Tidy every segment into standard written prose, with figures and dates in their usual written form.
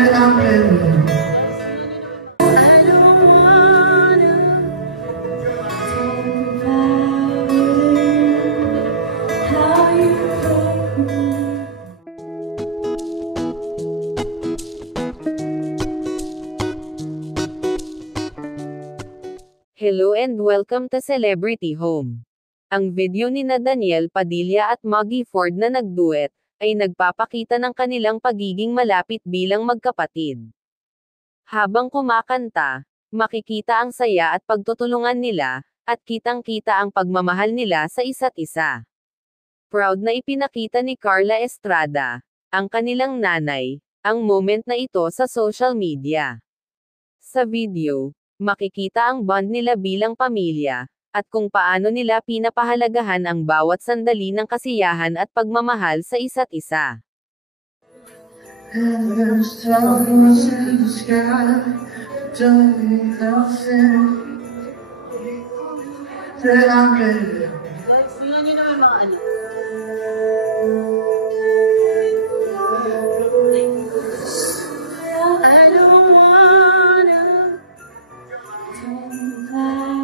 that I'm in. Hello and welcome to Celebrity Home. Ang video ni na Daniel Padilla at Maggie Ford na nagduet, ay nagpapakita ng kanilang pagiging malapit bilang magkapatid. Habang kumakanta, makikita ang saya at pagtutulungan nila, at kitang-kita ang pagmamahal nila sa isa't isa. Proud na ipinakita ni Carla Estrada, ang kanilang nanay, ang moment na ito sa social media. Sa video, makikita ang bond nila bilang pamilya, at kung paano nila pinapahalagahan ang bawat sandali ng kasiyahan at pagmamahal sa isa't isa. And there's stars in the sky, doing nothing that I'm in. Yun yun naman mga ano. I don't wanna talk about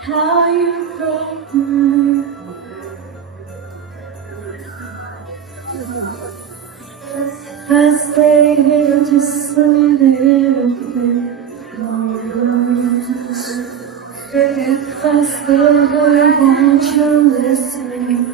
how you broke my heart. I stay here just a little bit longer. If I still want you listening,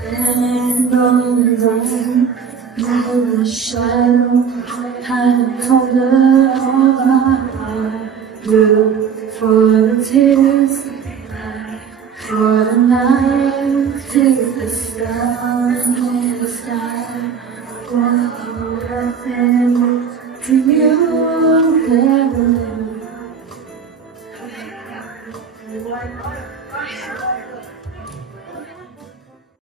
and on the shadow, hiding from the of my heart. Look for the tears, for the night, take the stars in the sky. Want nothing to you.